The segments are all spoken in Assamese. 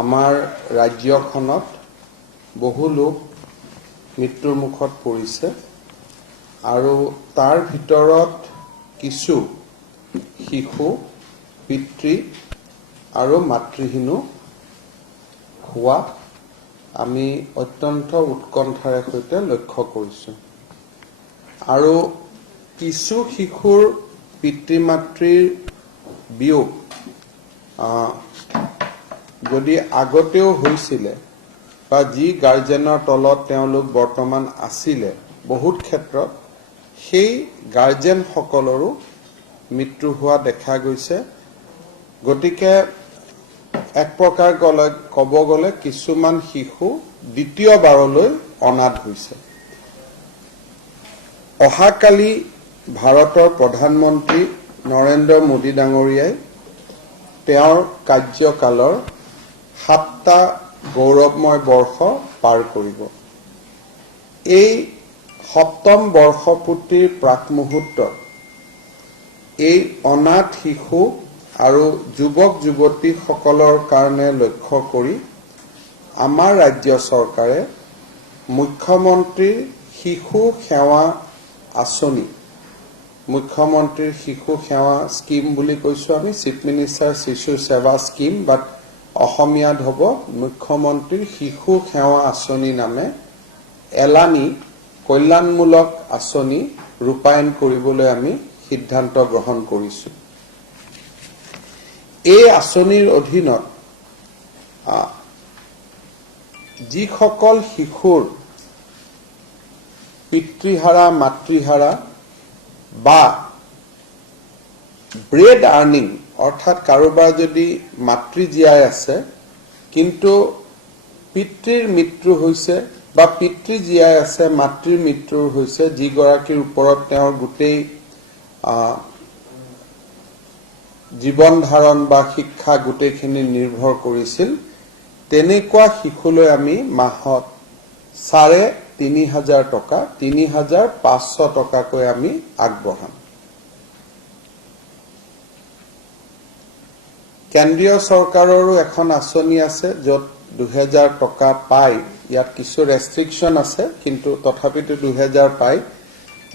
আমাৰ ৰাজ্যখনত বহু লোক মৃত্যুৰ মুখত পৰিছে আৰু তাৰ ভিতৰত কিছু শিশু পিতৃ আৰু মাতৃহীনো হোৱা আমি অত্যন্ত উৎকণ্ঠাৰে সৈতে লক্ষ্য কৰিছোঁ আৰু কিছু শিশুৰ পিতৃ মাতৃৰ বিয়োগ যদি আগতেও হৈছিলে বা যি গাৰ্জেনৰ তলত তেওঁলোক বৰ্তমান আছিলে বহুত ক্ষেত্ৰত সেই গাৰ্জেন সকলৰো মৃত্যু হোৱা দেখা গৈছে গতিকে এক প্ৰকাৰ ক'ব গ'লে কিছুমান শিশু দ্বিতীয়বাৰলৈ অনাথ হৈছে অহাকালি ভাৰতৰ প্ৰধানমন্ত্ৰী নৰেন্দ্ৰ মোদী ডাঙৰীয়াই তেওঁৰ কাৰ্যকালৰ 7টা গৌৰৱময় বৰ্ষ পাৰ কৰিব এই 7ম বৰ্ষপূৰ্তিৰ প্ৰাক মুহূৰ্তত এই অনাথ শিশু আৰু যুৱক যুৱতীসকলৰ কাৰণে লক্ষ্য কৰি আমাৰ ৰাজ্য চৰকাৰে মুখ্যমন্ত্ৰীৰ শিশু সেৱা আঁচনি মুখ্যমন্ত্ৰীৰ শিশু সেৱা স্কিম বুলি কৈছো আমি চিফ মিনিষ্টাৰ শিশু সেৱা স্কিম বাট অসমীয়াত হ'ব মুখ্যমন্ত্ৰীৰ শিশু সেৱা আঁচনি নামে এলানি কল্যাণমূলক আঁচনি ৰূপায়ণ কৰিবলৈ আমি সিদ্ধান্ত গ্ৰহণ কৰিছো এই আঁচনিৰ অধীনত যিসকল শিশুৰ পিতৃহাৰা মাতৃহাৰা বা ব্ৰেড আৰ্নিং অৰ্থাৎ কাৰোবাৰ যদি মাতৃ জীয়াই আছে কিন্তু পিতৃৰ মৃত্যু হৈছে বা পিতৃ জীয়াই আছে মাতৃৰ মৃত্যু হৈছে যিগৰাকীৰ ওপৰত তেওঁৰ গোটেই জীৱন ধাৰণ বা শিক্ষা গোটেইখিনি নিৰ্ভৰ কৰিছিল তেনেকুৱা শিশুলৈ আমি মাহত 3,500 টকা 3,500 টকাকৈ আমি আগবঢ়াম কেন্দ্ৰীয় চৰকাৰৰো এখন আঁচনি আছে য'ত 2,000 টকা পায় ইয়াত কিছু ৰেষ্ট্ৰিকচন আছে কিন্তু তথাপিতো 2,000 পায়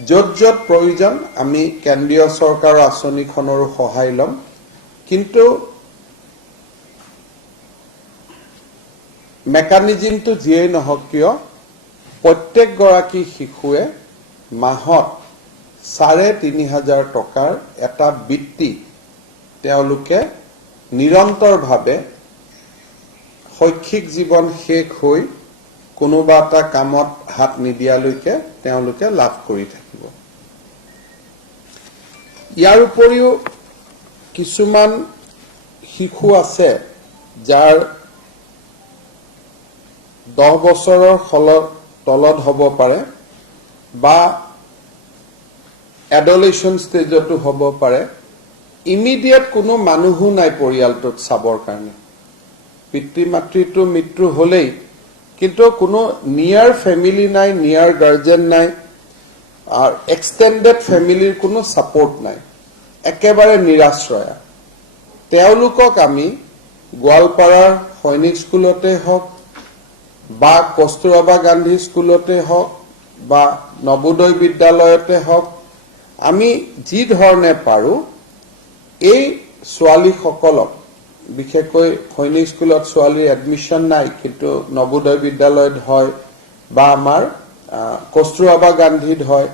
য'ত য'ত প্ৰয়োজন আমি কেন্দ্ৰীয় চৰকাৰৰ আঁচনিখনৰো সহায় ল'ম কিন্তু মেকানিজমটো যিয়েই নহওক কিয় প্ৰত্যেকগৰাকী শিশুৱে মাহত 3,500 টকাৰ এটা বৃত্তি তেওঁলোকে নিৰন্তৰভাৱে শৈক্ষিক জীৱন শেষ হৈ কোনোবা এটা কামত হাত নিদিয়ালৈকে তেওঁলোকে লাভ কৰি থাকিব ইয়াৰ উপৰিও কিছুমান শিশু আছে যাৰ 10 বছৰৰ তলত হ'ব পাৰে বা এডলেচন ষ্টেজতো হ'ব পাৰে ইমিডিয়েট কোনো মানুহো নাই পৰিয়ালটোত চাবৰ কাৰণে পিতৃ মাতৃটো মৃত্যু হ'লেই কিন্তু কোনো নিয়াৰ ফেমিলি নাই নিয়াৰ গাৰ্জেন নাই আৰু এক্সটেন্ডেড ফেমিলিৰ কোনো সাপোৰ্ট নাই একেবাৰে নিৰাশ্ৰয়া তেওঁলোকক আমি গোৱালপাৰাৰ সৈনিক স্কুলতে হওক বা কস্তুৰবা গান্ধী স্কুলতে হওক বা নবোদয় বিদ্যালয়তে হওক আমি যি ধৰণে পাৰো এই ছোৱালীসকলক বিশেষকৈ সৈনিক স্কুলত ছোৱালীৰ এডমিশন নাই কিন্তু নবোদয় বিদ্যালয়ত হয় বা আমাৰ কস্তুৰবা গান্ধীত হয়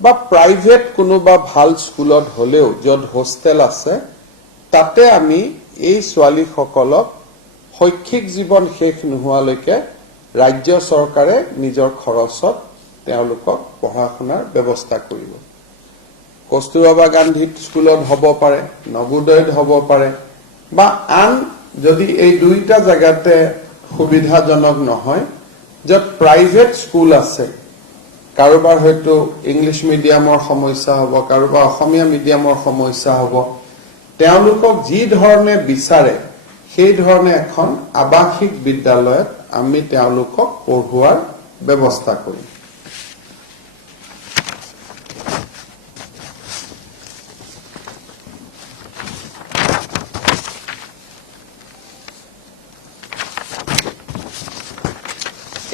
বা প্ৰাইভেট কোনোবা ভাল স্কুলত হলেও য'ত হোষ্টেল আছে তাতে আমি এই ছোৱালীসকলক শৈক্ষিক জীৱন শেষ নোহোৱালৈকে ৰাজ্য চৰকাৰে নিজৰ খৰচত তেওঁলোকক পঢ়া শুনাৰ ব্যৱস্থা কৰিব কস্তুৰবা গান্ধী স্কুলত হ'ব পাৰে নবোদয়ত হ'ব পাৰে বা আন যদি এই দুইটা জায়গাতে সুবিধাজনক নহয় য'ত প্ৰাইভেট স্কুল আছে কাৰোবাৰ হয়তো ইংলিশ মিডিয়ামৰ সমস্যা হ'ব কাৰোবাৰ অসমীয়া মিডিয়ামৰ সমস্যা হ'ব তেওঁলোকক যি ধৰণে বিচাৰে সেই ধৰণে এখন আৱাসিক বিদ্যালয়ত আমি তেওঁলোকক পঢ়ুৱাৰ ব্যৱস্থা কৰিম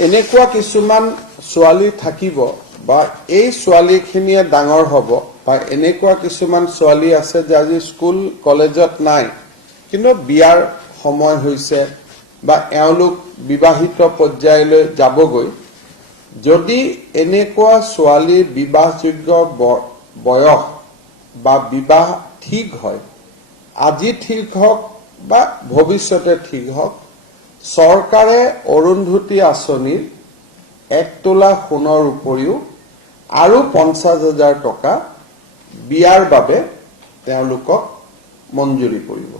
এনেকুৱা কিছুমান ছোৱালী থাকিব বা এই ছোৱালীখিনিয়ে ডাঙৰ হ'ব বা এনেকুৱা কিছুমান ছোৱালী আছে যে আজি স্কুল কলেজত নাই কিন্তু বিয়াৰ সময় হৈছে বা এওঁলোক বিবাহিত পৰ্যায়লৈ যাবগৈ যদি এনেকুৱা ছোৱালীৰ বিবাহযোগ্য বয়স বা বিবাহ ঠিক হয় আজি ঠিক হওক বা ভৱিষ্যতে ঠিক হওক চৰকাৰে অৰুন্ধতী আঁচনিৰ 1 তোলা সোণৰ উপৰিও আৰু 50,000 টকা বিয়াৰ বাবে তেওঁলোকক মঞ্জুৰি কৰিব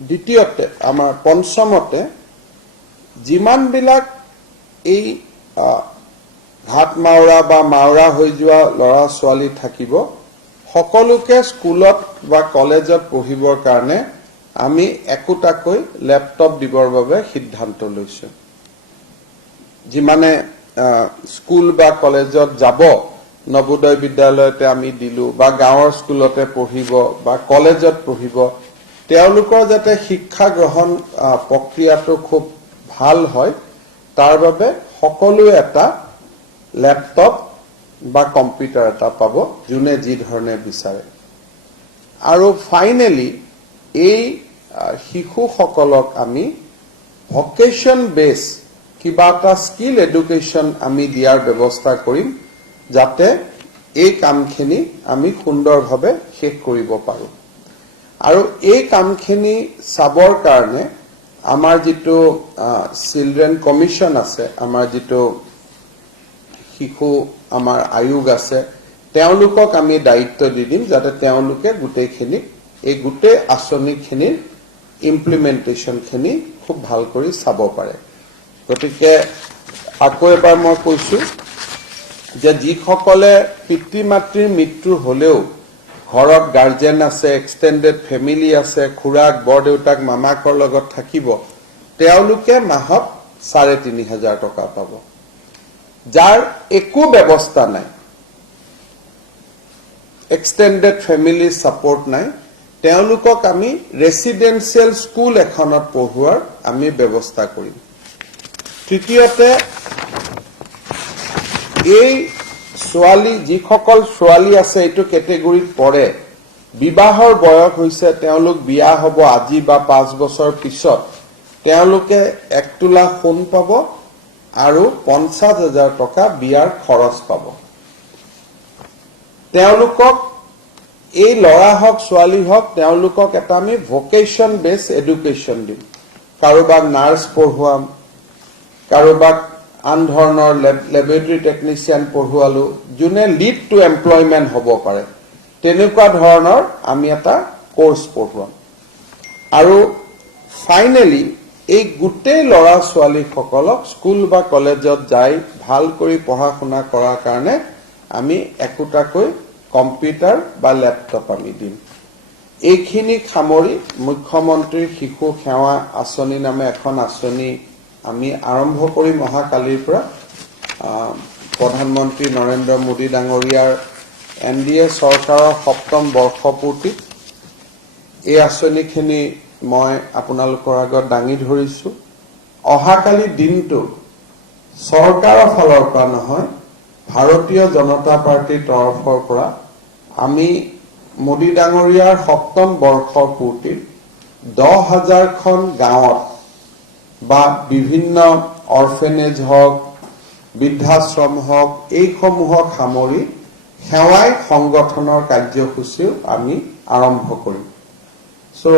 দ্বিতীয়তে আমাৰ পঞ্চমতে যিমানবিলাক এই ঘাট মাওৰা বা মাওৰা হৈ যোৱা ল'ৰা ছোৱালী থাকিব সকলোকে স্কুলত বা কলেজত পঢ়িবৰ কাৰণে আমি একোটাকৈ ল্যাপটপ দিবৰ বাবে সিদ্ধান্ত লৈছো যিমানে স্কুল বা কলেজত যাব নবোদয় বিদ্যালয়তে আমি দিলু বা গাঁৱৰ স্কুলতে পঢ়িব বা কলেজত পঢ়িব তেওঁলোকৰ যাতে শিক্ষা গ্ৰহণ প্ৰক্ৰিয়াটো খুব ভাল হয় তাৰ বাবে সকলো এটা ল্যাপটপ বা কম্পিউটাৰ এটা পাব যোনে যি ধৰণে বিচাৰে আৰু ফাইনালি এই শিশুসকলক আমি ভকেশন বেস কিবা এটা স্কিল এডুকেশন আমি দিয়াৰ ব্যৱস্থা কৰিম যাতে এই কামখিনি আমি সুন্দৰভাৱে শেষ কৰিব পাৰো আৰু এই কামখিনি চাবৰ কাৰণে আমাৰ যেটো চিলড্ৰেন কমিশন আছে আমাৰ যেটো শিশু আমাৰ আয়োগ আছে তেওঁলোকক আমি দায়িত্ব দি দিম যাতে তেওঁলোকে গুটেইখিনি এই গুটে আঁচনিখিনিৰ ইমপ্লিমেন্টেশনখিনি খুব ভাল কৰি চাব পাৰে গতিকে আকৌ এবাৰ মই কৈছো যে যিসকলে পিতৃ মাতৃৰ মৃত্যু হলেও ঘৰত গাৰ্জেন আছে এক্সটেন্ডেড ফেমিলি আছে খুৰাক বৰদেউতাক মামাকৰ লগত থাকিব তেওঁলোকে মাহত 3,500 টকা পাব যাৰ একো ব্যৱস্থা নাই এক্সটেন্ডেড ফেমিলি সাপোৰ্ট নাই তেওঁলোকক আমি ৰেসিডেন্সিয়েল স্কুল এখনত পঢ়ুৱাৰ আমি ব্যৱস্থা কৰিম তৃতীয়তে এই ছোৱালী যিসকল ছোৱালী আছে এইটো ক্যাটেগৰীত পৰে বিবাহৰ বয়স হৈছে তেওঁলোক বিয়া হ'ব আজি বা 5 বছৰ পিছত তেওঁলোকে 1 তোলা সোণ পাব আৰু 50,000 টকা বিয়াৰ খৰচ পাব তেওঁলোকক এই লৰা হক ছোৱালী হক তেওঁলোকক এটা আমি ভকেশন বেস এডুকেশন দিম কাৰোবাক নাৰ্স পঢ়ুৱাম কাৰোবাক আন ধৰণৰ ল্যাবৰেটৰী টেকনিশিয়ান পঢ়ুৱালো যোনে লিড টু এমপ্লয়মেন্ট হ'ব পাৰে তেনেকুৱা ধৰণৰ আমি এটা কোৰ্স পঢ়ুৱাম আৰু ফাইনালি এই গুটেই লৰা ছোৱালী সকলক স্কুল বা কলেজত যাই ভাল কৰি পঢ়া শুনা কৰাৰ কাৰণে আমি একোটাকৈ কম্পিউটাৰ বা ল্যাপটপ আমি দিম এইখিনি খামৰি মুখ্যমন্ত্ৰীৰ শিশু সেৱা আঁচনি নামে এখন আঁচনি আমি আৰম্ভ কৰি মহাকালিৰ পৰা প্ৰধানমন্ত্ৰী নৰেন্দ্ৰ মোদী ডাঙৰীয়াৰ এনডিএ চৰকাৰৰ 7ম বৰ্ষপূৰ্তিত এই আঁচনিখিনি মই আপোনালোকৰ আগত দাঙি ধৰিছো অহাকালি দিনটো চৰকাৰৰ ফালৰ পৰা নহয় ভাৰতীয় জনতা পাৰ্টিৰ তৰফৰ পৰা আমি মোদী ডাঙৰীয়াৰ 7ম বৰ্ষৰ পূৰ্তিত 10,000খন গাঁৱত বা বিভিন্ন অৰফেনেজ হওক বৃদ্ধাশ্ৰম হওক এইসমূহক সামৰি সেৱাই সংগঠনৰ কাৰ্যসূচীও আমি আৰম্ভ কৰিম সো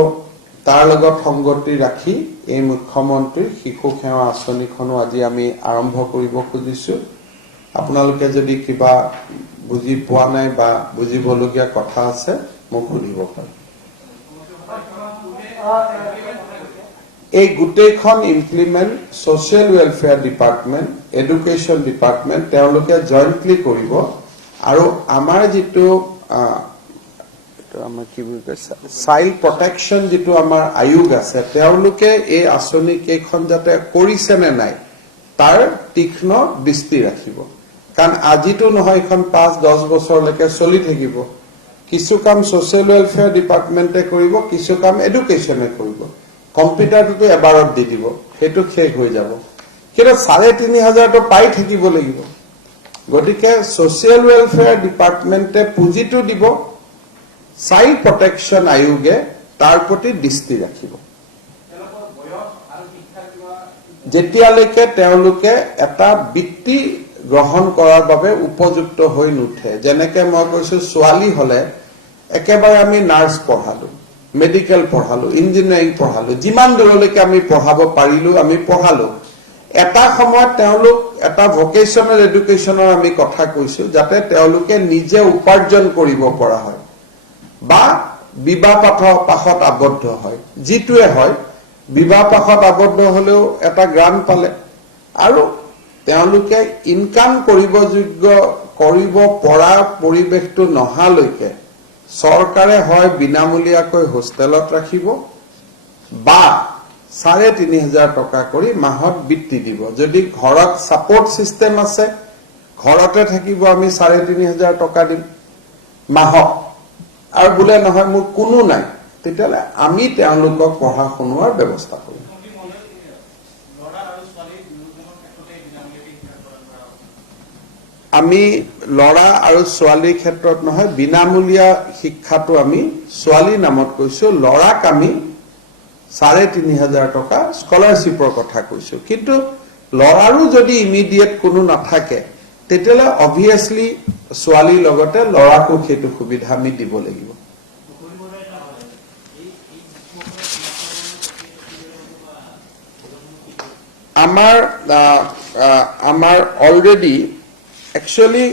তাৰ লগত সংগতি ৰাখি এই মুখ্যমন্ত্ৰীৰ শিশু সেৱা আঁচনিখনো আজি আমি আৰম্ভ কৰিব খুজিছো আপোনালোকে যদি কিবা বুজি পোৱা নাই বা বুজিবলগীয়া কথা আছে মোক সুধিব পাৰে এই গুটেইখন implement social welfare department education department তেওঁলোকে জয়েন্টলি কৰিব আৰু আমাৰ যেটো আমাৰ কি বুলি কয় চাইল্ড প্ৰটেকশন যেটো আমাৰ আয়োগ আছে তেওঁলোকে এই আঁচনি কেইখন যাতে কৰিছে নে নাই তাৰ তীক্ষ্ণ দৃষ্টি ৰাখিব কাৰণ আজিতো নহয় এখন 5-10 বছৰলৈকে চলি থাকিব কিছু কাম সোশ্যাল ওয়েলফেয়াৰ ডিপাৰ্টমেন্টে কৰিব কিছু কাম এডুকেশনে কৰিব কম্পিউটাৰটো এবাৰত দি দিব, সেইটো শেষ হৈ যাব। কিন্তু ৩,৫০০টো পাই থাকিব লাগিব। গতিকে ছচিয়েল ৱেলফেয়াৰ ডিপাৰ্টমেণ্টে পুঁজিটো দিব, চাইল্ড প্ৰটেকশ্যন আয়োগে তাৰ প্ৰতি দৃষ্টি ৰাখিব। যেতিয়ালৈকে তেওঁলোকে এটা বৃত্তি গ্ৰহণ কৰাৰ বাবে উপযুক্ত হৈ নুঠে। যেনেকে মই কৈছো, ছোৱালী হলে একেবাৰে আমি নাৰ্ছ পঢ়ালো, মেডিকেল পঢ়ালো, ইঞ্জিনিয়াৰিং পঢ়ালো, যিমান দূৰলৈকে আমি পঢ়াব পাৰিলো আমি পঢ়ালো। এটা সময়ত তেওঁলোক এটা ভকেশ্যনেল এডুকেশ্যনৰ আমি কথা কৈছো, যাতে তেওঁলোকে নিজে উপাৰ্জন কৰিব পৰা হয় বা বিবাহ পাশত আবদ্ধ হয়। যিটোৱে হয়, বিবাহ পাশত আবদ্ধ হলেও এটা গ্ৰান্ট পালে আৰু তেওঁলোকে ইনকাম কৰিব পৰা পৰিৱেশটো নহালৈকে চৰকাৰে হয় বিনামূলীয়াকৈ হোষ্টেলত ৰাখিব বা ৩,৫০০ টকা কৰি মাহত বৃত্তি দিব। যদি ঘৰত ছাপোৰ্ট চিষ্টেম আছে, ঘৰতে থাকিব, আমি ৩,৫০০ টকা দিম মাহত। আৰু বোলে নহয় মোৰ কোনো নাই, তেতিয়াহ'লে আমি তেওঁলোকক পঢ়া শুনোৱাৰ ব্যৱস্থা কৰিম। আমি ল'ৰা আৰু ছোৱালীৰ ক্ষেত্ৰত নহয়, বিনামূলীয়া শিক্ষাটো আমি ছোৱালীৰ নামত কৈছো, ল'ৰাক আমি ৩,৫০০ টকা স্কলাৰশ্বিপৰ কথা কৈছো। কিন্তু ল'ৰাৰো যদি ইমিডিয়েট কোনো নাথাকে, তেতিয়াহ'লে অবভিয়াছলি ছোৱালীৰ লগতে ল'ৰাকো সেইটো সুবিধা আমি দিব লাগিব। আমাৰ অলৰেডি একচুৱেলি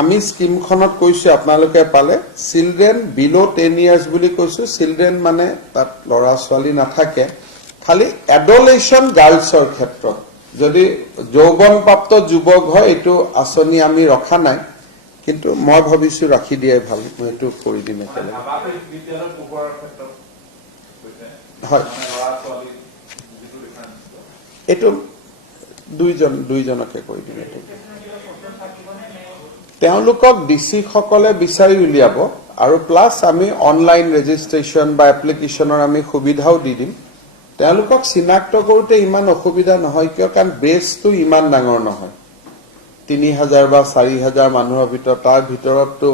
আমি স্কিমখনত কৈছো, আপোনালোকে পালে, চিলড্ৰেন বিল' 10 years বুলি কৈছো। চিলড্ৰেন মানে তাত ল'ৰা ছোৱালী নাথাকে, খালি এডলেশ্যন গাৰ্লছৰ ক্ষেত্ৰত যদি যৌৱনপ্ৰাপ্ত যুৱক হয়, এইটো আঁচনি আমি ৰখা নাই, কিন্তু মই ভাবিছো ৰাখি দিয়াই ভাল। মই এইটো কৰি দিম একেলগে। হয়, এইটো দুইজনকে কৰি দিম। এইটো তেওঁলোকক ডিচি সকলে বিচাৰি উলিয়াব আৰু প্লাছ আমি অনলাইন ৰেজিষ্ট্ৰেশ্যন বা এপ্লিকেশ্যনৰ আমি সুবিধাও দি দিম। তেওঁলোকক চিনাক্ত কৰোঁতে ইমান অসুবিধা নহয়, কিয় কাৰণ বেছটো ইমান ডাঙৰ নহয়। ৩,০০০ বা ৪,০০০ মানুহৰ ভিতৰত, তাৰ ভিতৰততো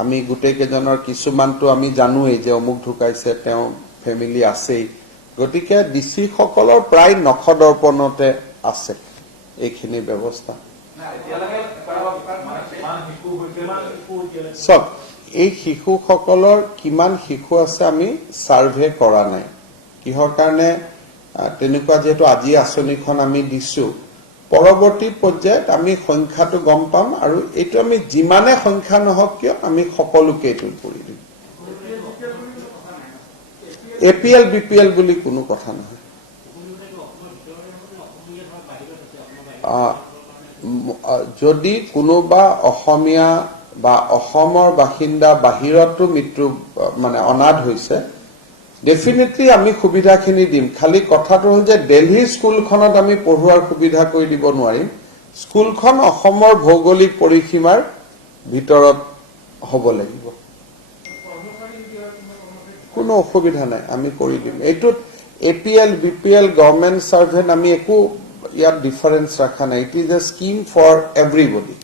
আমি গোটেই কেইজনৰ কিছুমানটো আমি জানোৱেই যে অমুক ঢুকাইছে, তেওঁ ফেমিলি আছেই। গতিকে ডিচি সকলৰ প্ৰায় নখদৰ্পণতে আছে এইখিনি ব্যৱস্থা। চব এই শিশুসকলৰ কিমান শিশু আছে আমি সাৰ্ভে কৰা নাই। কিহৰ কাৰণে তেনেকুৱা, যিহেতু আজি আঁচনিখন আমি দিছো, পৰৱৰ্তী পৰ্যায়ত আমি সংখ্যাটো গম পাম আৰু এইটো আমি যিমানে সংখ্যা নহওক কিয় আমি সকলোকে এইটো কৰি দিম। APL BPL বুলি কোনো কথা নহয়। যদি কোনোবা অসমীয়া বা অসমৰ বাসিন্দা বাহিৰতো মৃত্যু মানে অনাথ হৈছে, ডেফিনেটলি আমি সুবিধাখিনি দিম। খালি কথাটো হ'ল যে দিল্লীৰ স্কুলখনত আমি পঢ়ুৱাৰ সুবিধা কৰি দিব নোৱাৰিম। স্কুলখন অসমৰ ভৌগোলিক পৰিসীমাৰ ভিতৰত হ'ব লাগিব। কোনো অসুবিধা নাই, আমি কৰি দিম। এইটোত APL BPL গভৰ্ণমেণ্ট চাৰ্ভেণ্ট আমি একো ইয়াত ডিফাৰেন্স ৰাখা নাই। It is a scheme for everybody.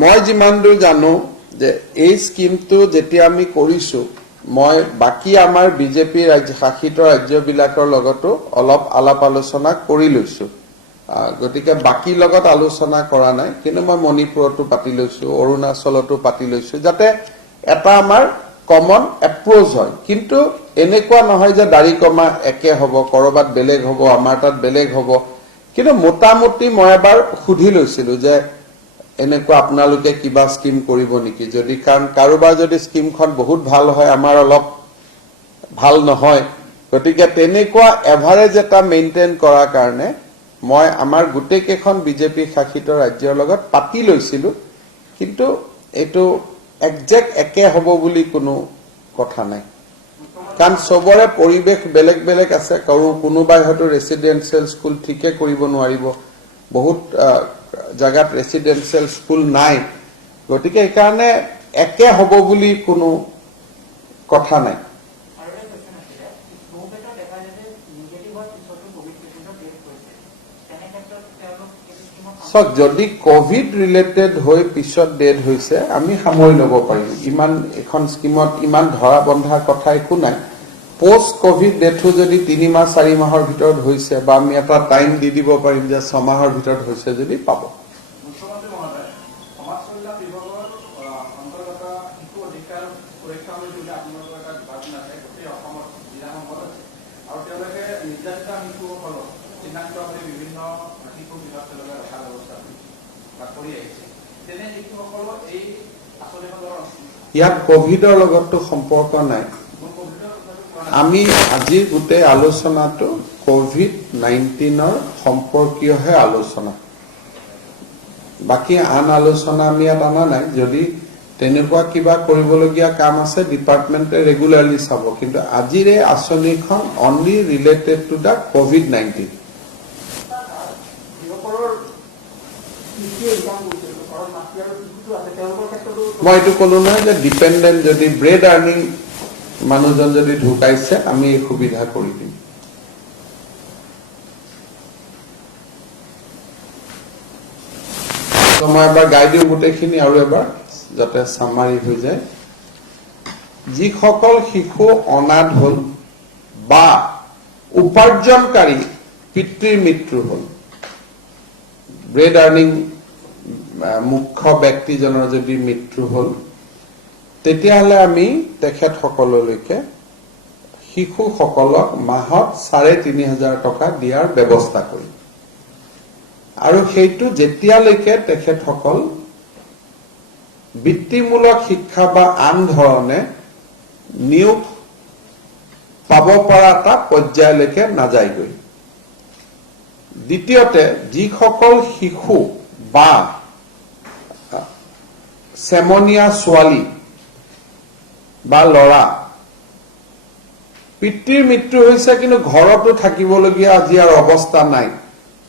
মই যিমান দূৰ জানো যে এই স্কিমটো যেতিয়া আমি কৰিছো, মই বাকী আমাৰ বিজেপি শাসিত ৰাজ্যবিলাকৰ লগতো অলপ আলাপ আলোচনা কৰি লৈছো। গতিকে বাকী লগত আলোচনা কৰা নাই, কিন্তু মই মণিপুৰতো পাতি লৈছো, অৰুণাচলতো পাতি লৈছো, যাতে এটা আমাৰ কমন এপ্ৰোচ হয়। কিন্তু এনেকুৱা নহয় যে দাড়ি কমা একে হ'ব, কৰবাত বেলেগ হ'ব, আমাৰ তাত বেলেগ হ'ব। কিন্তু মোটামুটি মই এবাৰ সুধি লৈছিলো যে এনেকুৱা আপোনালোকে কিবা স্কিম কৰিব নেকি, যদি কাৰণ কাৰোবাৰ যদি স্কিমখন বহুত ভাল হয়, আমাৰ অলপ ভাল নহয়। গতিকে তেনেকুৱা এভাৰেজ এটা মেইনটেইন কৰাৰ কাৰণে মই আমাৰ গোটেই কেইখন বিজেপি শাসিত ৰাজ্যৰ লগত পাতি লৈছিলো। কিন্তু এইটো একজেক্ট একে হ'ব বুলি কোনো কথা নাই, কাৰণ চবৰে পৰিৱেশ বেলেগ বেলেগ আছে। কোনোবাই হয়তো ৰেচিডেন্সিয়েল স্কুল ঠিকে কৰিব নোৱাৰিব, বহুত জাগাত ৰেসিডেন্সিয়েল স্কুল নাই গতিকে এই কাৰণে একে হ'ব বুলি কোনো কথা নাই সব যদি কোভিড ৰিলেটেড হৈ পিছত ডেড হৈছে আমি সামৰি ল'ব পাৰিম ইমান এখন স্কিমত ইমান ধৰা বন্ধা কথা একো নাই পোস্ট কোভিড ডেথো যদি 3 মাহ 4 মাহৰ ভিতৰত হৈছে বা আমি এটা টাইম দি দিব পাৰিম যে 6 মাহৰ ভিতৰত হৈছে যদি পাব মুখ্যমন্ত্ৰী মহোদয় সমাজ কল্যাণ বিভাগৰ অন্তৰ্গত শিশু অধিকাৰ সুৰক্ষা বুলি আপোনালোকৰ এটা বিভাগ আছে গোটেই অসমত জিলাসমূহত আছে আৰু তেওঁলোকে নিৰ্যাতিত শিশুসকলক চিনাক্ত কৰি বিভিন্ন শিশু বিভাগ তেওঁলোকে ৰখাৰ ব্যৱস্থা কৰি আহিছে তেনে শিশুসকলক এই আঁচনিখনৰ ইয়াত কোভিডৰ লগতো সম্পৰ্ক নাই আমি আজি গোটেই আলোচনাটো কোভিড-19ৰ সম্পৰ্কীয়হে আলোচনা বাকি আন আলোচনা আমি ইয়াত আনা নাই যদি তেনেকুৱা কিবা কৰিবলগীয়া কাম আছে ডিপাৰ্টমেণ্টে ৰেগুলাৰলি চাব কিন্তু আজিৰ এই আঁচনিখন only related to the COVID-19 মই এইটো ক'লো নহয় যে ডিপেণ্ডেণ্ট যদি ব্ৰেড আৰ্নিং মানুহজন যদি ঢুকাইছে আমি এই সুবিধা কৰি দিম মই এবাৰ গাই দিওঁ গোটেইখিনি আৰু এবাৰ যাতে সামাৰি হৈ যায় যিসকল শিশু অনাথ হ'ল বা উপাৰ্জনকাৰী পিতৃৰ মৃত্যু হ'ল ব্ৰেড আৰ্নিং মুখ্য ব্যক্তিজনৰ যদি মৃত্যু হ'ল তেতিয়াহ'লে আমি তেখেতসকললৈকে শিশুসকলক মাহত ৩৫০০ টকা দিয়াৰ ব্যৱস্থা কৰিম আৰু সেইটো যেতিয়ালৈকে তেখেতসকল বৃত্তিমূলক শিক্ষা বা আন ধৰণে নিয়োগ পাব পৰা এটা পৰ্যায়লৈকে নাযায়গৈ দ্বিতীয়তে যিসকল শিশু বা চেমনীয়া ছোৱালী বা ল'ৰা পিতৃৰ মৃত্যু হৈছে কিন্তু ঘৰতো থাকিবলগীয়া আজি আৰু অৱস্থা নাই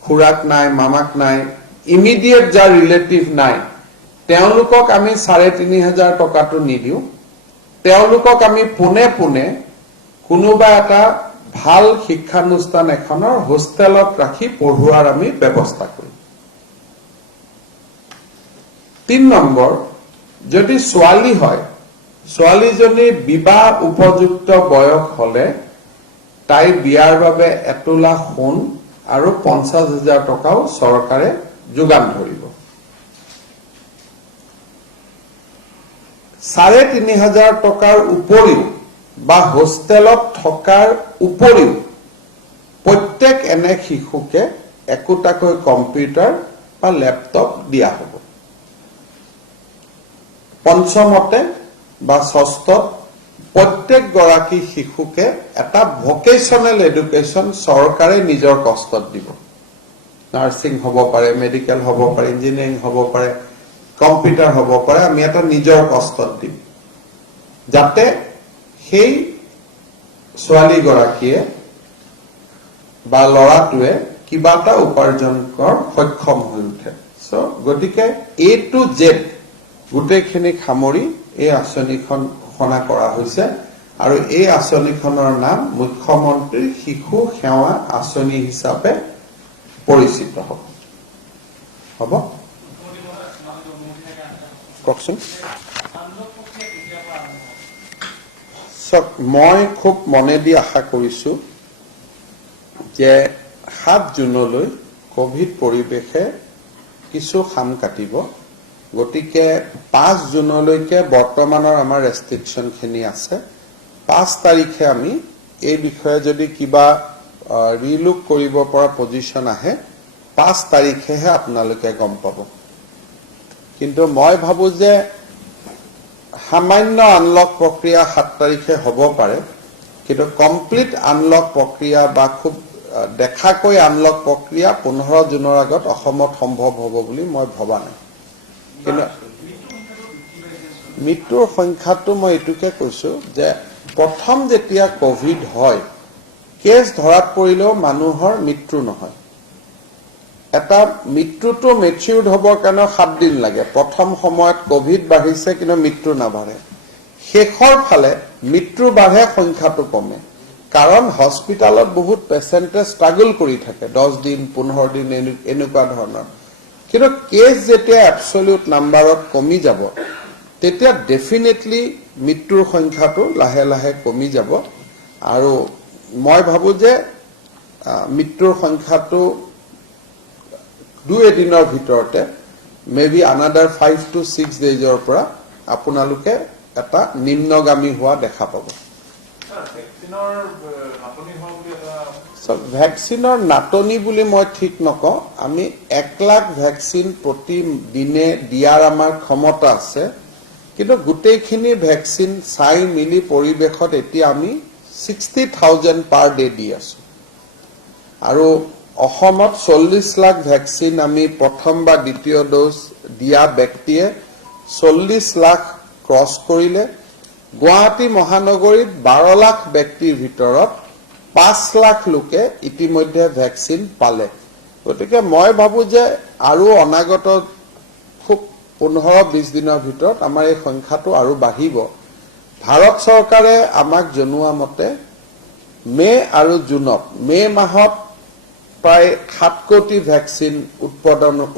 খুৰাক নাই মামাক নাই ইমিডিয়েট যাৰ ৰিলেটিভ নাই তেওঁলোকক আমি ৩৫০০ টকাটো নিদিও তেওঁলোকক আমি পোনে পোনে কোনোবা এটা ভাল শিক্ষানুষ্ঠান এখনৰ হোষ্টেলত ৰাখি পঢ়ুৱাৰ আমি ব্যৱস্থা কৰিম ৩ নম্বৰ যদি ছোৱালী হয় ছোৱালীজনী বিবাহ উপযুক্ত বয়স হলে তাই বিয়াৰ বাবে ১ তোলা সোণ আৰু ৫০,০০০ টকাও চৰকাৰে যোগান ধৰিব ৩৫০০০ টকাৰ উপৰিও বা হোষ্টেলত থকাৰ উপৰিও প্ৰত্যেক এনে শিশুকে একোটাকৈ কম্পিউটাৰ বা লেপটপ দিয়া হ'ব পঞ্চমতে বা ষষ্ঠত প্ৰত্যেক গৰাকী শিশুকে এটা ভোকেশনাল এডুকেশ্যন চৰকাৰে নিজৰ কষ্টত দিব নাৰ্ছিং হ'ব পাৰে মেডিকেল হ'ব পাৰে ইঞ্জিনিয়াৰিং হ'ব পাৰে কম্পিউটাৰ হ'ব পাৰে আমি এটা নিজৰ কষ্টত দিম যাতে সেই ছোৱালী গৰাকীয়ে বা ল'ৰাটোৱে কিবা এটা উপাৰ্জন কৰ সক্ষম হৈ উঠে সো গতিকে এ টু জেড গোটেইখিনি সামৰি এই আঁচনিখন ঘোষণা কৰা হৈছে আৰু এই আঁচনিখনৰ নাম মুখ্যমন্ত্ৰীৰ শিশু সেৱা আঁচনি হিচাপে পৰিচিত হ'ব হ'ব কওকচোন মই খুব মনে দি আশা কৰিছো যে ৭ জুনলৈ কোভিড পৰিৱেশে কিছু খাম কাটিব গতিকে ৫ জুনলৈকে বৰ্তমানৰ আমাৰ ৰেষ্ট্ৰিকশন খিনি আছে ৫ তাৰিখে আমি এই বিষয়ে যদি কিবা ৰিলুক কৰিব পৰা পজিশন আহে ৫ তাৰিখেহে আপোনালোকে গম পাব কিন্তু মই ভাবো যে সামান্য আনলক প্ৰক্ৰিয়া ৭ তাৰিখে হ'ব পাৰে কিন্তু কমপ্লিট আনলক প্ৰক্ৰিয়া বা খুব দেখাকৈ আনলক প্ৰক্ৰিয়া ১৫ জুনৰ আগত অসমত সম্ভৱ হ'ব বুলি মই ভবা নাই কিন্তু মৃত্যুৰ সংখ্যাটো মই এটুকে কৈছো যে প্ৰথম যেতিয়া কোভিড হয় কেছ ধৰাত পৰিলেও মানুহৰ মৃত্যু নহয় এটা মৃত্যুটো মেচিউৰ্ড হ'বৰ কাৰণে 7 দিন লাগে প্ৰথম সময়ত কোভিড বাঢ়িছে কিন্তু মৃত্যু নাবাঢ়ে শেষৰ ফালে মৃত্যু বাঢ়ে সংখ্যাটো কমে কাৰণ হস্পিটালত বহুত পেচেণ্টে ষ্ট্ৰাগল কৰি থাকে 10 দিন 15 দিন এনেকুৱা ধৰণৰ কিন্তু কেছ যেতিয়া এবছলিউট নাম্বাৰত কমি যাব তেতিয়া ডেফিনেটলি মৃত্যুৰ সংখ্যাটো লাহে লাহে কমি যাব আৰু মই ভাবো যে মৃত্যুৰ সংখ্যাটো 2 এদিনৰ ভিতৰতে মেবি আনাদাৰ 5 to 6 ডেজৰ পৰা আপোনালোকে এটা নিম্নগামী হোৱা দেখা পাব ভেকচিনৰ নাটনি বুলি মই ঠিক নকওঁ আমি 1 লাখ ভেকচিন প্ৰতিদিনে দিয়াৰ আমাৰ ক্ষমতা আছে কিন্তু গোটেইখিনি ভেকচিন চাই মিলি পৰিবেশত এতিয়া আমি 60,000 পাৰ ডে দি আছো আৰু অসমত 40 লাখ ভেকচিন আমি প্ৰথম বা দ্বিতীয় ডোজ দিয়া ব্যক্তিয়ে 40 লাখ ক্ৰছ কৰিলে গুৱাহাটী মহানগৰীত 12 লাখ ব্যক্তিৰ ভিতৰত 5 লাখ লোকে ইতিমধ্যে ভেকচিন পালে গতিকে মই ভাবো যে আৰু অনাগত খুব 15-20 দিনৰ ভিতৰত আমাৰ এই সংখ্যাটো আৰু বাঢ়িব ভাৰত চৰকাৰে আমাক জনোৱা মতে মে আৰু জুনত মে মাহত প্ৰায় 7 কোটি ভেকচিন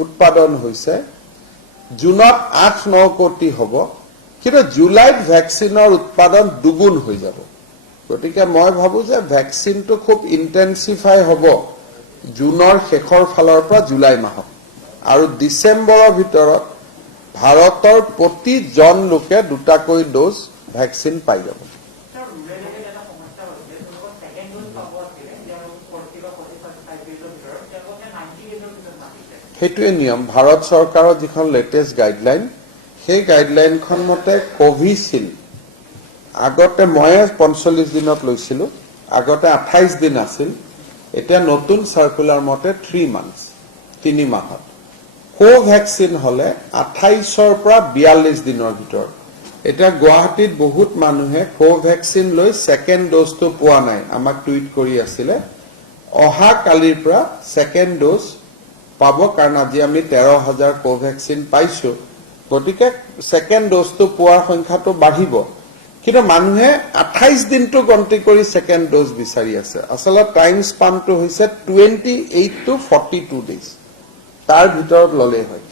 উৎপাদন হৈছে জুনত 8-9 কোটি হ'ব কিন্তু জুলাইত ভেকচিনৰ উৎপাদন দুগুণ হৈ যাব গতিকে মই ভাবো যে ভেকচিনটো খুব ইন্টেনসিফাই হ'ব জুনৰ শেষৰ ফালৰ পৰা জুলাই মাহত আৰু ডিসেম্বৰৰ ভিতৰত ভাৰতৰ প্ৰতিজন লোকে দুটাকৈ ডোজ ভেকচিন পাই যাব সেইটোৱে নিয়ম ভাৰত চৰকাৰৰ যিখন লেটেষ্ট গাইডলাইন সেই গাইডলাইনখন মতে কোভিশিল্ড আগতে মই 45 দিনত লৈছিলো আগতে 28 দিন আছিল এতিয়া নতুন সাৰ্কুলাৰ মতে 3 মান্থস 3 মাহত কোভ্যাক্সিন হলে 28 ৰ পৰা 42 দিনৰ ভিতৰত এটা গুৱাহাটীত বহুত মানুহে কোভ্যাক্সিন লৈ সেকেন্ড ডোজটো পোৱা নাই আমাক টুইট কৰি আছিলে অহা কালিৰ পৰা সেকেন্ড ডোজ পাব কাৰণ আজি আমি 13,000 কোভ্যাক্সিন পাইছো গতিকে সেকেন্ড ডোজটো পোৱাৰ সংখ্যাটো বাঢ়িব কিন্তু মানুহে 28 দিনটো গন্তি কৰি সেকেন্ড ডোজ বিচাৰি আছে আসলত টাইম স্পানটো হৈছে 28 to 42 ডেজ তাৰ ভিতৰত ললে হয়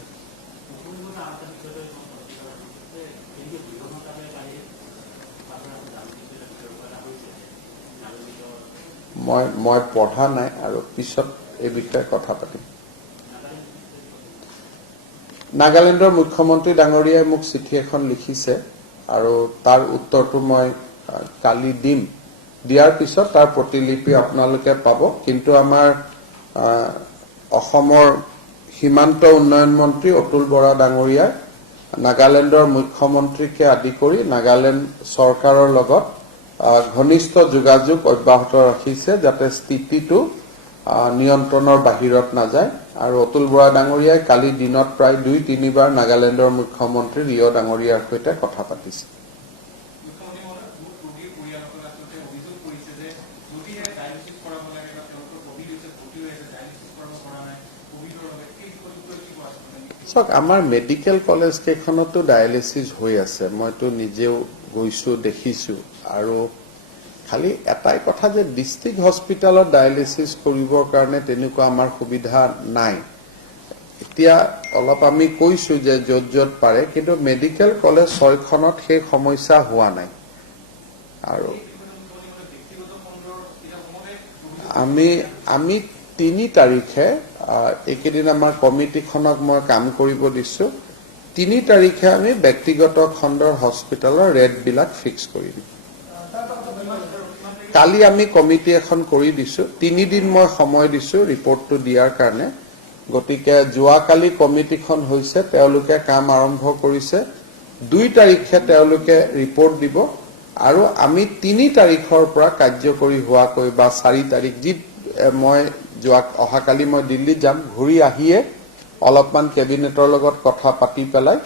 মই পঢ়া নাই আৰু পিছত এই বিষয়ে কথা পাতিম নাগালেণ্ডৰ মুখ্যমন্ত্ৰী ডাঙৰীয়াই মোক চিঠি এখন লিখিছে আৰু তাৰ উত্তৰটো মই কালি দিম দিয়াৰ পিছত তাৰ প্ৰতিলিপি আপোনালোকে পাব কিন্তু আমাৰ অসমৰ সীমান্ত উন্নয়ন মন্ত্ৰী অতুল বৰা ডাঙৰীয়া নাগালেণ্ডৰ মুখ্যমন্ত্ৰীকে আদি কৰি নাগালেণ্ড চৰকাৰৰ লগত ঘনিষ্ঠ যোগাযোগ অব্যাহত ৰাখিছে যাতে স্থিতিটো নিয়ন্ত্ৰণৰ বাহিৰত নাযায় আৰু অতুল বৰা ডাঙৰীয়াই কালি দিনত প্ৰায় 2-3 বাৰ নাগালেণ্ডৰ মুখ্যমন্ত্ৰী ৰিঅ ডাঙৰীয়াৰ সৈতে কথা পাতিছে সক আমাৰ মেডিকেল কলেজ কেখনতো ডায়ালিসিস হৈ আছে মইতো নিজেও গৈছো দেখিছো আৰু খালি এটাই কথা যে ডিস্ট্ৰিক্ট হস্পিটালত ডায়ালিসিস কৰিবৰ কাৰণে তেনেকুৱা আমাৰ সুবিধা নাই এতিয়া অলপ আমি কৈছো যে যত পাৰে কিন্তু মেডিকেল কলেজ 6খনত সেই সমস্যা হোৱা নাই আৰু আমি 3 তাৰিখে একেদিন আমাৰ কমিটিখনক মই কাম কৰিব দিছো 3 তাৰিখে আমি ব্যক্তিগত খণ্ডৰ হস্পিটালৰ ৰেট বিলাক ফিক্স কৰি দিম কালি আমি কমিটি এখন কৰি দিছো 3 দিন মই সময় দিছো ৰিপৰ্টটো দিয়াৰ কাৰণে গতিকে যোৱা কালি কমিটিখন হৈছে তেওঁলোকে কাম আৰম্ভ কৰিছে 2 তাৰিখে তেওঁলোকে ৰিপৰ্ট দিব আৰু আমি 3 তাৰিখৰ পৰা কাৰ্যকৰী হোৱাকৈ বা 4 তাৰিখ যি মই যোৱা অহা কালি মই দিল্লী যাম ঘূৰি আহিয়ে অলপমান কেবিনেটৰ লগত কথা পাতি পেলাই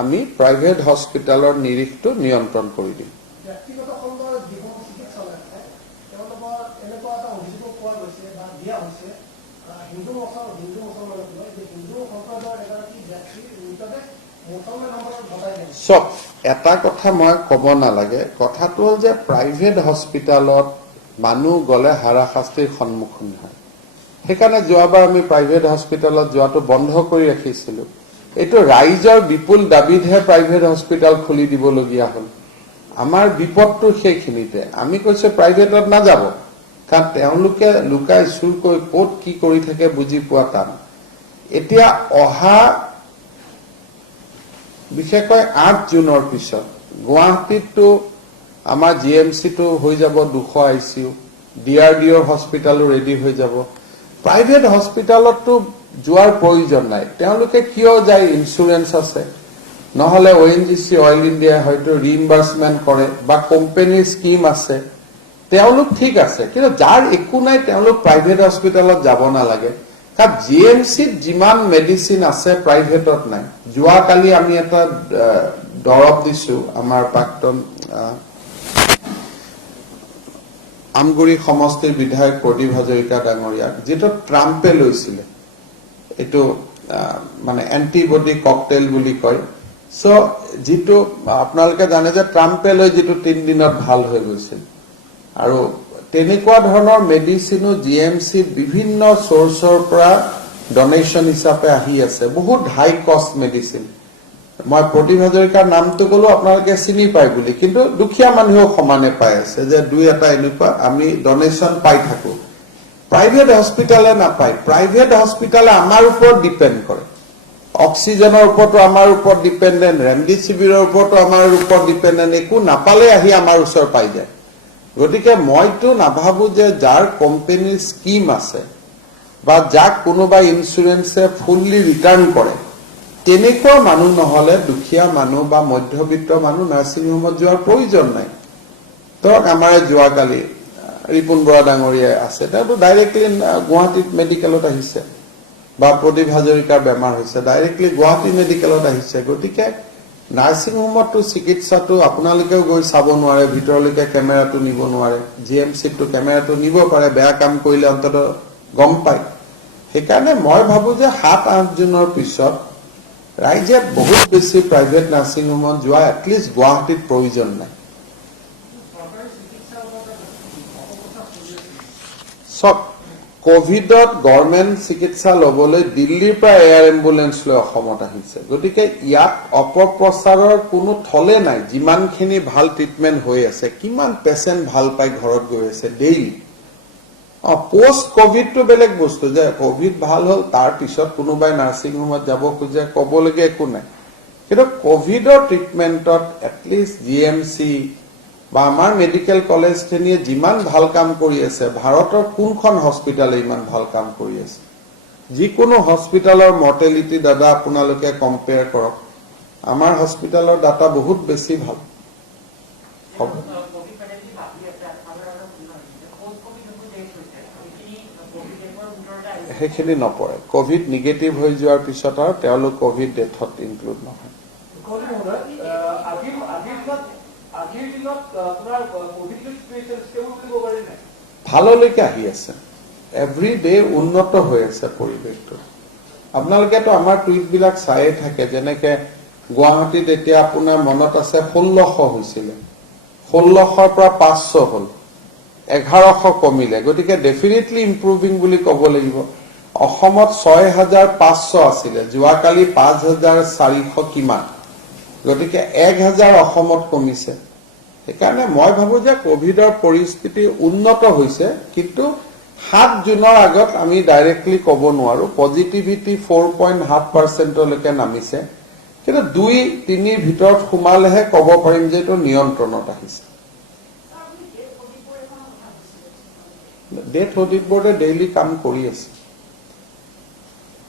আমি প্ৰাইভেট হস্পিটালৰ নিৰীক্ষটো নিয়ন্ত্ৰণ কৰি দিম ব্যক্তিগত খণ্ডৰ যিসমূহ চিকিৎসালয় আছে তেওঁলোকৰ এনেকুৱা এটা অভিযোগ পোৱা গৈছে বা দিয়া হৈছে হিন্দু মুছলমান উল্টাতে মোটামুটি নম্বৰৰ ঘটাই নাই চব এটা কথা মই ক'ব নালাগে কথাটো হ'ল যে প্ৰাইভেট হস্পিটালত মানুহ গ'লে হাৰাশাস্তিৰ সন্মুখীন হয় সেইকাৰণে যোৱাবাৰ আমি প্ৰাইভেট হস্পিটালত যোৱাটো বন্ধ কৰি ৰাখিছিলোঁ এইটো ৰাইজৰ বিপুল দাবীতহে প্ৰাইভেট হস্পিটাল খুলি দিবলগীয়া হ'ল আমাৰ বিপদটো সেইখিনিতে আমি কৈছো প্ৰাইভেটত নাযাব কাৰণ তেওঁলোকে লুকাই চুৰ কৰি ক'ত কি কৰি থাকে বুজি পোৱা টান এতিয়া অহা বিশেষকৈ 8 জুনৰ পিছত গুৱাহাটীতটো আমাৰ জিএমচিটো হৈ যাব 200 আইচিইউ ডিআৰডিঅ হস্পিটালো ৰেডি হৈ যাব প্ৰাইভেট হস্পিটালতটো যোৱাৰ প্ৰয়োজন নাই তেওঁলোকে কিয় যায় ইন্সুৰেন্স আছে নহলে ONGC অইল ইণ্ডিয়া হয়তো ৰিইম্বাৰ্সমেন্ট কৰে বা কোম্পানীৰ স্কিম আছে তেওঁলোক ঠিক আছে কিন্তু যাৰ একো নাই তেওঁলোক প্ৰাইভেট হস্পিটালত যাব নালাগে কাৰণ জিএমচিত যিমান মেডিচিন আছে প্ৰাইভেটত নাই যোৱাকালি আমি এটা দৰৱ দিছো আমাৰ প্ৰাক্তন আমগুৰি সমষ্টিৰ বিধায়ক প্ৰদীপ হাজৰিকা ডাঙৰীয়াক যেটো ট্ৰাম্পে লৈছিলে এটো মানে এন্টিবডি ককটেল বুলি কয় সো যেটো আপোনালোকে জানে যে ট্ৰাম্পে লৈ যেটো 3 দিনত ভাল হৈ গৈছিল আৰু তেনেকুৱা ধৰণৰ মেডিচিনো জিএমচি বিভিন্ন সোৰ্সৰ পৰা ডোনেশন হিচাপে আহি আছে বহুত হাই কষ্ট মেডিচিন মই প্ৰদীপ হাজৰিকাৰ নামটো কলো আপোনালোকে চিনি পায় বুলি কিন্তু দুখীয়া মানুহ সমানে পাই আছে যে দুই এটা এনেকুৱা আমি ডোনেশন পাই থাকো প্ৰাইভেট হস্পিটালে নাপায় প্ৰাইভেট হস্পিটালে আমাৰ ওপৰত ডিপেন্ড কৰে অক্সিজেনৰ ওপৰতো আমাৰ ওপৰত ডিপেন্ডেন্ট ৰেমডিচিভিৰৰ ওপৰতো আমাৰ ওপৰত ডিপেন্ডেন্ট একো নাপালে আহি আমাৰ ওচৰ পাই যায় গতিকে মইতো নাভাবো যে যাৰ কোম্পানীৰ স্কিম আছে বা যাক কোনোবা ইন্সুৰেন্সে ফুললি ৰিটাৰ্ণ কৰে তেনেকুৱা মানুহ নহলে দুখীয়া মানুহ বা মধ্যবিত্ত মানুহ নাৰ্ছিং হোমত যোৱাৰ প্ৰয়োজন নাই ধৰক আমাৰ যোৱাকালি ৰিপুন বৰা ডাঙৰীয়া আছে তেওঁতো ডাইৰেক্টলি গুৱাহাটীত মেডিকেলত আহিছে বা প্ৰদীপ হাজৰিকাৰ বেমাৰ হৈছে ডাইৰেক্টলি গুৱাহাটী মেডিকেলত আহিছে গতিকে নাৰ্ছিং হোমতো চিকিৎসাটো আপোনালোকেও গৈ চাব নোৱাৰে ভিতৰলৈকে কেমেৰাটো নিব নোৱাৰে জিএমচিটো কেমেৰাটো নিব পাৰে বেয়া কাম কৰিলে অন্তত গম পায় সেইকাৰণে মই ভাবো যে 7-8 জুনৰ পিছত ৰাইজে বহুত বেছি প্ৰাইভেট নাৰ্ছিং হোমত যোৱা এটলিষ্ট গুৱাহাটীত প্ৰয়োজন নাই সব কোভিডত গভৰ্ণমেণ্ট চিকিৎসা লবলৈ দিল্লীৰ পৰা এয়াৰ এম্বুলেন্স লৈ অসমত আহিছে গতিকে ইয়াত অপপ্ৰচাৰৰ কোনো থলে নাই যিমানখিনি ভাল ট্ৰিটমেন্ট হৈ আছে কিমান পেশেন্ট ভাল পাই ঘৰত গৈ আছে ডেইলি পোস্ট কোভিড তো বেলেগ বস্তু যে কোভিড ভাল হল তাৰ পিছত কোনোবাই নাৰ্ছিং হোমত যাব খুজে কবলগে একো নাই কিন্তু কোভিডৰ ট্ৰিটমেন্টত এটলিষ্ট জিএমচি বা আমাৰ মেডিকেল কলেজখিনিয়ে যিমান ভাল কাম কৰি আছে ভাৰতৰ কোনখন হস্পিটালে ইমান ভাল কাম কৰি আছে যিকোনো হস্পিটালৰ মৰ্টেলিটি দাদা আপোনালোকে কম্পেয়াৰ কৰক আমাৰ হস্পিটালৰ ডাটা বহুত বেছি ভাল হ'ব সেইখিনি নপৰে কোভিড নিগেটিভ হৈ যোৱাৰ পিছত আৰু তেওঁলোক কোভিড ডেথত ইনক্লুড নহয় ভাললৈকে আহি আছে এভৰি ডে উন্নত হৈ আছে পৰিৱেশটো আপোনালোকেতো আমাৰ টুইট বিলাক চায়ে থাকে যেনেকে গুৱাহাটীত এতিয়া আপোনাৰ মনত আছে 1600 হৈছিলে 1600ৰ পৰা 500 হ'ল 1100 কমিলে গতিকে ডেফিনেটলি ইম্প্ৰুভিং বুলি ক'ব লাগিব অসমত 6500 আছিলে যোৱাকালি 5400 কিমান গতিকে 1000 অসমত কমিছে সেইকাৰণে মই ভাবো যে কোভিডৰ পৰিস্থিতি উন্নত হৈছে কিন্তু 7 জুনৰ আগত আমি ডাইৰেক্টলি ক'ব নোৱাৰো পজিটিভিটি 4.5% লৈকে নামিছে কিন্তু 2-3 ভিতৰত সোমালেহে ক'ব পাৰিম যে এইটো নিয়ন্ত্ৰণত আহিছে ডেথ অডিট বোৰ্ডে ডেইলি কাম কৰি আছে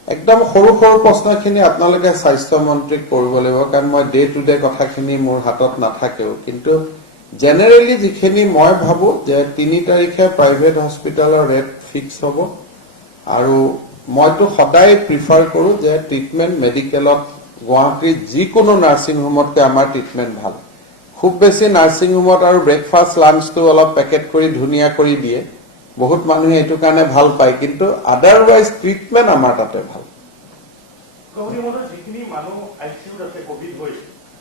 একদম সৰু সৰু প্ৰশ্নখিনি আপোনালোকে স্বাস্থ্য মন্ত্ৰীক কৰিব লাগিব কাৰণ মই ডে টু ডে কথাখিনি মোৰ হাতত নাথাকেও কিন্তু জেনেৰেলি যিখিনি মই ভাবো যে 3 তাৰিখে প্ৰাইভেট হস্পিটালৰ ৰেট ফিক্স হ'ব আৰু মইতো সদায় প্ৰিফাৰ কৰো যে ট্ৰিটমেন্ট মেডিকেলত গুৱাহাটীৰ যিকোনো নাৰ্ছিং হোমতকৈ আমাৰ ট্ৰিটমেন্ট ভাল খুব বেছি নাৰ্ছিং হোমত আৰু ব্ৰেকফাষ্ট লাঞ্চটো অলপ পেকেট কৰি ধুনীয়া কৰি দিয়ে বহুত মানুহে এইটো কাৰণে ভাল পায় কিন্তু আদাৰৱাইজ ট্ৰিটমেন্ট আমাৰ তাতে ভাল মুখ্যমন্ত্ৰীমহোদয় যিখিনি মানুহ ICUত আছে কোভিড হৈ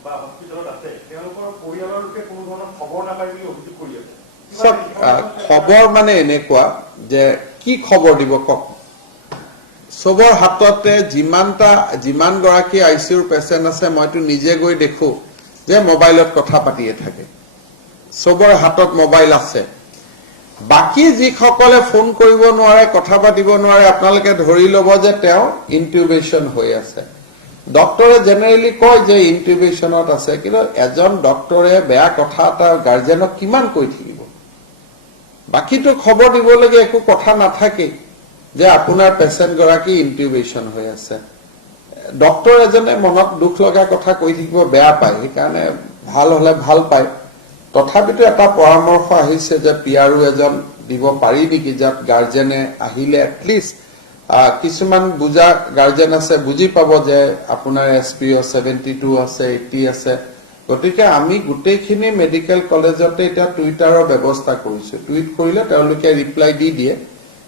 বা হস্পিটেলত আছে তেওঁলোকৰ পৰিয়ালৰ লোকে কোনো ধৰণৰ খবৰ নাপায় বুলি অভিযোগ কৰি আছে সব খবৰ মানে এনেকুৱা যে কি খবৰ দিব কওক সবৰ হাততে যিমান গৰাকী ICUৰ পেচেণ্ট আছে মইতো নিজে গৈ দেখো যে মোবাইলত কথা পাতিয়ে থাকে সবৰ হাতত মোবাইল আছে বাকি যিসকলে ফোন কৰিব নোৱাৰে কথা পাতিব নোৱাৰে আপোনালোকে ধৰি ল'ব যে তেওঁ ইনটিউবেশন হৈ আছে ডক্টৰে জেনেৰেলি কয় যে ইনটিউবেশনত আছে কিন্তু এজন ডক্টৰে বেয়া কথা এটা গাৰ্জেনক কিমান কৈ থাকিব বাকিটো খবৰ দিবলগীয়া একো কথা নাথাকে যে আপোনাৰ পেচেণ্ট গৰাকী ইনটিউবেশন হৈ আছে ডক্টৰ এজনে মনত দুখ লগা কথা কৈ থাকিব বেয়া পায় সেইকাৰণে ভাল হলে ভাল পায় তথাপিতো এটা পৰামৰ্শ আহিছে যে পিআৰও এজন দিব পাৰি নেকি যাত গাৰ্জেনে আহিলে এটলিষ্ট কিছুমান বুজা গাৰ্জেন আছে বুজি পাব যে আপোনাৰ SPO 72 আছে 80 আছে গতিকে আমি গোটেইখিনি মেডিকেল কলেজতে এটা টুইটাৰৰ ব্যৱস্থা কৰিছো টুইট কৰিলে তেওঁলোকে ৰিপ্লাই দি দিয়ে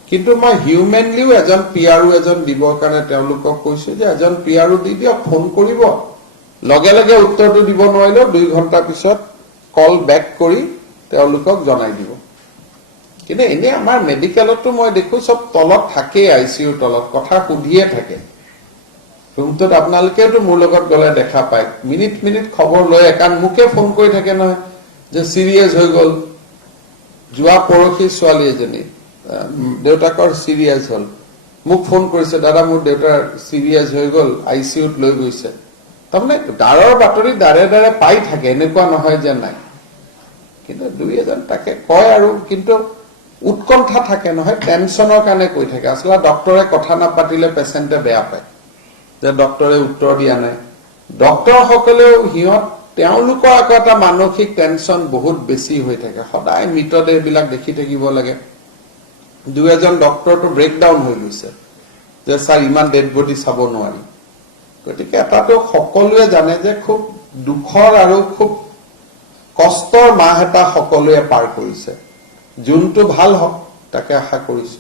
কিন্তু মই হিউম্যানলিও এজন পিআৰও এজন দিবৰ কাৰণে তেওঁলোকক কৈছো যে এজন পিআৰও দি দিয়ক ফোন কৰিব লগে লগে উত্তৰটো দিব নোৱাৰিলেও 2 ঘণ্টা পিছত কল বেক কৰি তেওঁলোকক জনাই দিব কিন্তু এনে আমাৰ মেডিকেলতো মই দেখো সব তলত থাকে ICUৰ তলত কথা সুধিয়ে থাকে ৰুমটোত আপোনালোকেতো মোৰ লগত গলে দেখা পায় মিনিট খবৰ লৈ কাৰণ মুকে ফোন কৰি থাকে নহয় যে সিৰিয়াস হৈ গল যোৱা পৰখি ছোৱালী এজনী দেউতাকৰ সিৰিয়াস হল মুক ফোন কৰিছে দাদা মোৰ দেউতাৰ সিৰিয়াস হৈ গল ICUত লৈ গৈছে তাৰমানে ডাৰৰ বাতৰি দাৰে পাই থাকে এনেকুৱা নহয় যে নাই কিন্তু দুই এজন তাকে কয় আৰু কিন্তু উৎকণ্ঠা থাকে নহয় টেনচনৰ কাৰণে কৈ থাকে আসলে ডক্টৰে কথা নাপাতিলে পেচেণ্টে বেয়া পায় যে ডক্টৰে উত্তৰ দিয়া নাই ডক্টৰ সকলেও হিয়ত তেওঁলোকৰ আকৌ এটা মানসিক টেনচন বহুত বেছি হৈ থাকে সদায় মৃতদেহ বিলাক দেখি থাকিব লাগে দুই এজন ডক্টৰটো ব্ৰেকডাউন হৈ গৈছে যে স্যাৰ ইমান ডেড বডি চাব নোৱাৰি গতিকে এটাটো সকলোৱে জানে যে খুব দুখৰ আৰু খুব কষ্টৰ মাহ এটা সকলোৱে পাৰ কৰিছে যোনটো ভাল হওক তাকে আশা কৰিছো